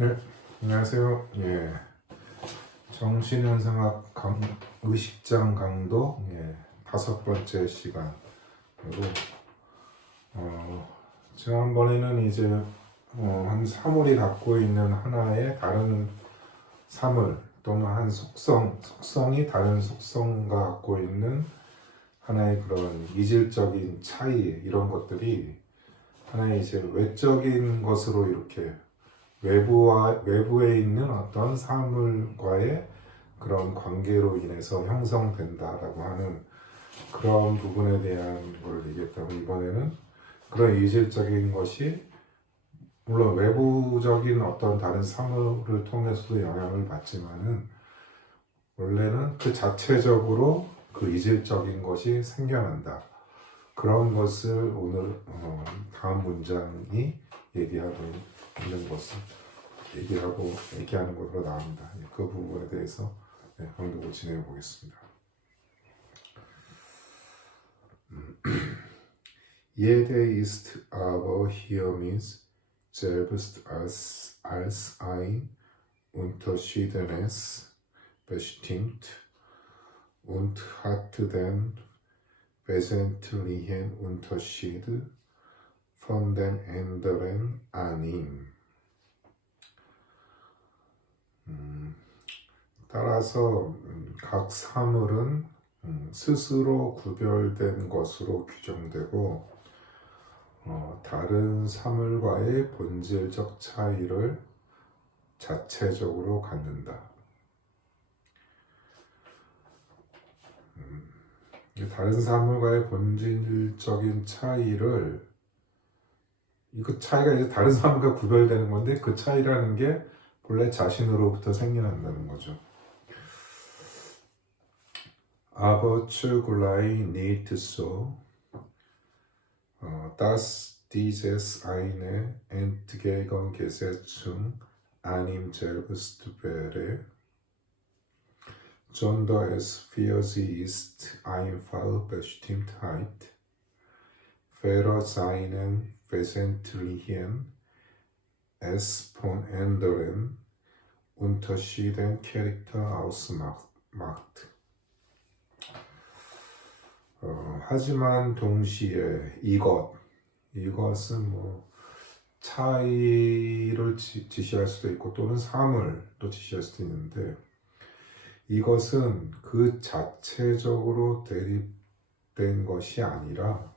네, 안녕하세요. 예, 정신현상학 의식장 강도 5번째 시간으로 지난번에는 이제 한 사물이 갖고 있는 하나의 다른 사물 또는 한 속성이 다른 속성과 갖고 있는 하나의 그런 이질적인 차이 이런 것들이 하나의 이제 외적인 것으로 이렇게 외부에 있는 어떤 사물과의 그런 관계로 인해서 형성된다라고 하는 그런 부분에 대한 걸 얘기했다면, 이번에는 그런 이질적인 것이 물론 외부적인 어떤 다른 사물을 통해서도 영향을 받지만은 원래는 그 자체적으로 그 이질적인 것이 생겨난다. 그런 것을 오늘 다음 문장이 얘기하고 있는 것을 얘기하는 것으로 나옵니다. 그 부분에 대해서 언급을 진행해 보겠습니다. Jede ist aber hiermit selbst als ein Unterschiedenes bestimmt und hat den wesentlichen Unterschied von den anderen anim. 따라서 각 사물은 스스로 구별된 것으로 규정되고 다른 사물과의 본질적 차이를 자체적으로 갖는다. 다른 사물과의 본질적인 차이를, 이거 차이가 이제 다른 사물과 구별되는 건데 그 차이라는 게 본래 자신으로부터 생겨난다는 거죠. Aber zugleich nicht so, dass dieses eine Entgegensetzung einem selbst wäre, sondern es für sie ist einfach Bestimmtheit, wäre seinen wesentlichen es von anderen unterschiedlichen Charakter ausmacht. 하지만 동시에 이것은 뭐 차이를 지시할 수도 있고 또는 사물도 지시할 수도 있는데, 이것은 그 자체적으로 대립된 것이 아니라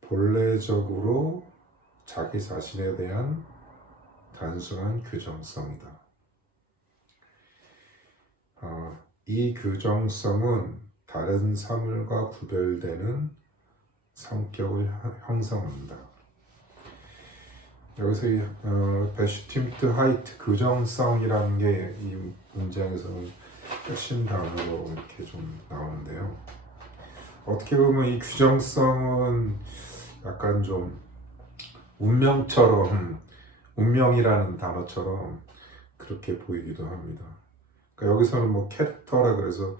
본래적으로 자기 자신에 대한 단순한 규정성이다. 이 규정성은 다른 사물과 구별되는 성격을 형성한다. 여기서 이 베슈팀트하이트 규정성이라는 게 이 문장에서는 핵심 단어로 이렇게 좀 나오는데요. 어떻게 보면 이 규정성은 약간 좀 운명이라는 단어처럼 그렇게 보이기도 합니다. 그러니까 여기서는 뭐 캐릭터라 그래서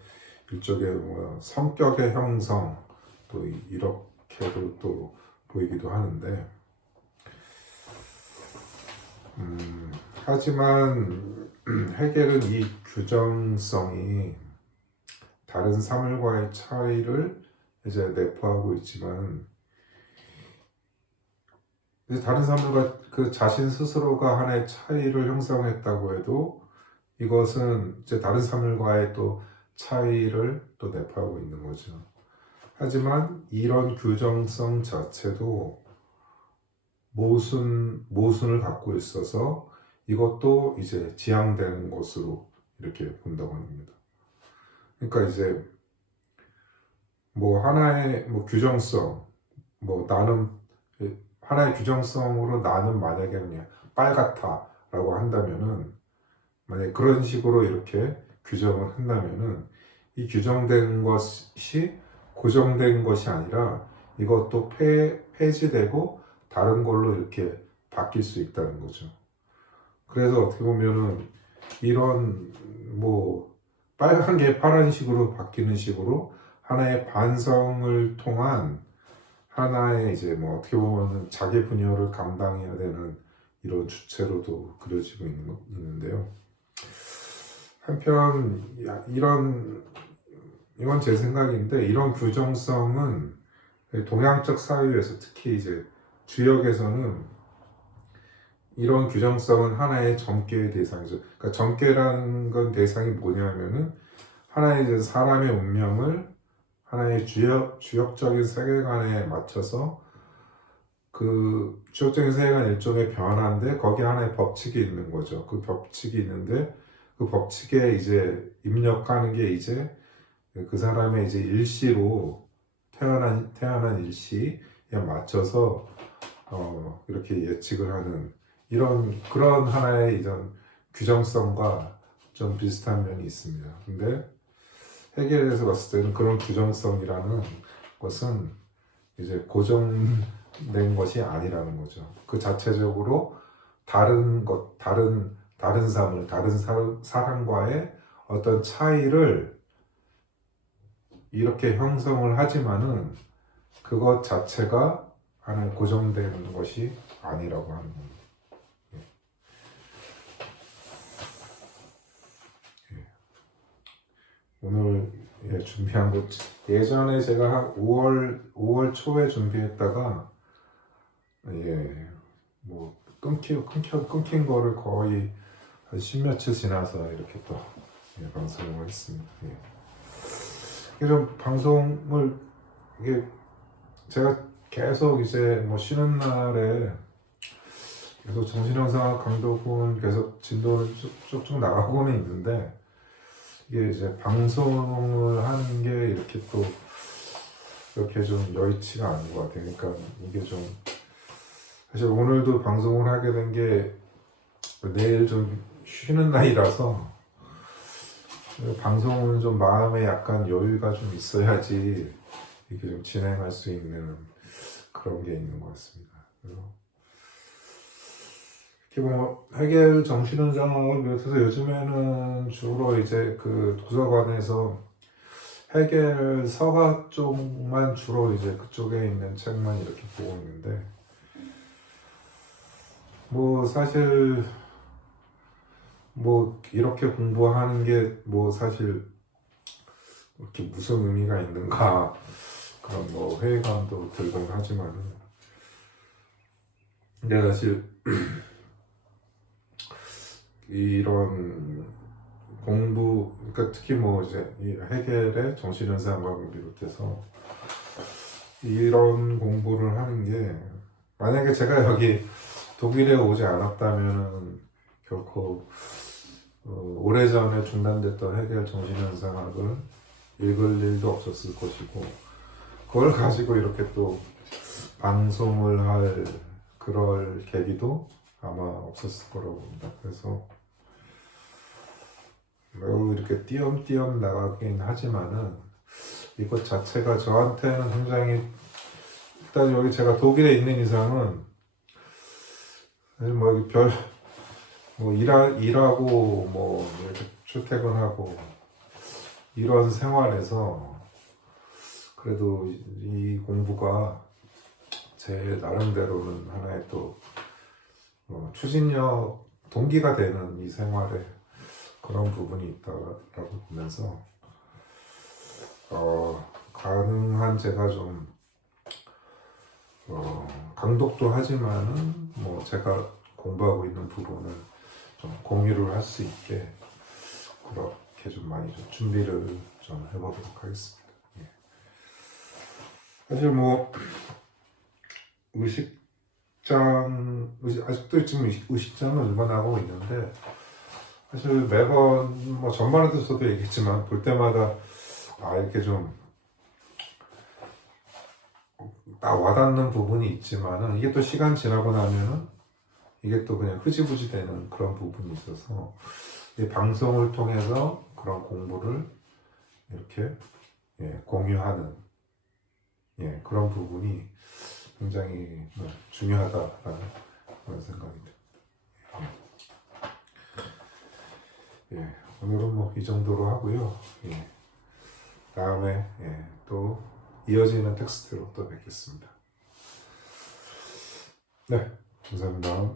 일종의 뭐 성격의 형성 또 이렇게도 또 보이기도 하는데, 하지만 헤겔은 이 규정성이 다른 사물과의 차이를 이제 내포하고 있지만, 이제 다른 사물과 그 자신 스스로가 하나의 차이를 형성했다고 해도 이것은 이제 다른 사물과의 또 차이를 또 내포하고 있는 거죠. 하지만 이런 규정성 자체도 모순을 갖고 있어서 이것도 이제 지향되는 것으로 이렇게 본다고 합니다. 그러니까 이제 뭐 하나의 규정성, 나는 하나의 규정성으로 나는 만약에 그냥 빨갛다라고 한다면은, 만약 그런 식으로 이렇게 규정을 한다면은 이 규정된 것이 고정된 것이 아니라 이것도 폐지되고 다른 걸로 이렇게 바뀔 수 있다는 거죠. 그래서 어떻게 보면은 이런 빨간 게 파란색으로 바뀌는 식으로 하나의 반성을 통한 하나의 이제 어떻게 보면은 자기 분열을 감당해야 되는 이런 주체로도 그려지고 있는데요. 한편 이건 제 생각인데 이런 규정성은 동양적 사회에서 특히 이제 주역에서는 이런 규정성은 하나의 점괘의 대상이죠. 그러니까 점괘라는 건 대상이 뭐냐면은 하나의 이제 사람의 운명을 하나의 주역적인 세계관에 맞춰서 그 주역적인 세계관 일종의 변화인데 거기에 하나의 법칙이 있는 거죠. 그 법칙이 있는데 그 법칙에 이제 입력하는 게 이제 그 사람의 이제 일시로 태어난 일시에 맞춰서 이렇게 예측을 하는 그런 하나의 이런 규정성과 좀 비슷한 면이 있습니다. 근데 해겔에서 봤을 때는 그런 규정성이라는 것은 이제 고정된 것이 아니라는 거죠. 그 자체적으로 다른 삶을, 다른 사람과의 어떤 차이를 이렇게 형성을 하지만은 그것 자체가 하나의 고정되는 것이 아니라고 하는 겁니다. 오늘 준비한 것 예전에 제가 한 5월 초에 준비했다가 뭐 끊긴 거를 거의 한 10며칠 지나서 이렇게 또 방송을 했습니다. 이런 방송을 제가 계속 이제 뭐 쉬는 날에 계속 정신형상 강도군 계속 진도를 쭉쭉 나가고는 있는데 이게 이제 방송을 하는 게 이렇게 또 이렇게 좀 여의치가 않은 것 같아요. 그러니까 이게 좀 사실 오늘도 방송을 하게 된 게 내일 좀 쉬는 날이라서 방송은 좀 마음에 약간 여유가 좀 있어야지 이렇게 좀 진행할 수 있는 그런 게 있는 것 같습니다. 그래서 이렇게 뭐 해겔 정신현상학을 비롯해서 요즘에는 주로 이제 그 도서관에서 해겔 서가 쪽만 주로 이제 그쪽에 있는 책만 이렇게 보고 있는데 뭐 사실 뭐 이렇게 공부하는 게 뭐 사실 이렇게 무슨 의미가 있는가 그런 뭐 회의감도 들곤 하지만은 근데 사실 이런 공부 그러니까 특히 뭐 이제 이 해겔의 정신현상학을 비롯해서 이런 공부를 하는 게 만약에 제가 여기 독일에 오지 않았다면은 결코 오래전에 중단됐던 해겔 정신현상학을 읽을 일도 없었을 것이고 그걸 가지고 이렇게 또 방송을 할 그럴 계기도 아마 없었을 거라고 봅니다. 그래서 매우 이렇게 띄엄띄엄 나가긴 하지만은 이것 자체가 저한테는 굉장히 일단 여기 제가 독일에 있는 이상은 사실 뭐 일하고 뭐 이렇게 출퇴근하고 이런 생활에서 그래도 이 공부가 제 나름대로는 하나의 또 추진력 동기가 되는 이 생활에 그런 부분이 있다라고 보면서 가능한 제가 좀 강독도 하지만은 뭐 제가 공부하고 있는 부분을 좀 공유를 할 수 있게 그렇게 좀 많이 좀 준비를 좀 해보도록 하겠습니다. 사실 뭐 아직도 지금 의식장을 일반하고 있는데 사실 매번 뭐 전반에도 저도 얘기했지만 볼 때마다 이렇게 좀 딱 와닿는 부분이 있지만은 이게 또 시간 지나고 나면은 이게 또 그냥 흐지부지 되는 그런 부분이 있어서 이 방송을 통해서 그런 공부를 이렇게 공유하는 그런 부분이 굉장히 중요하다라는 그런 생각입니다. 오늘은 뭐 이 정도로 하고요. 다음에 또 이어지는 텍스트로 또 뵙겠습니다. 네, 감사합니다.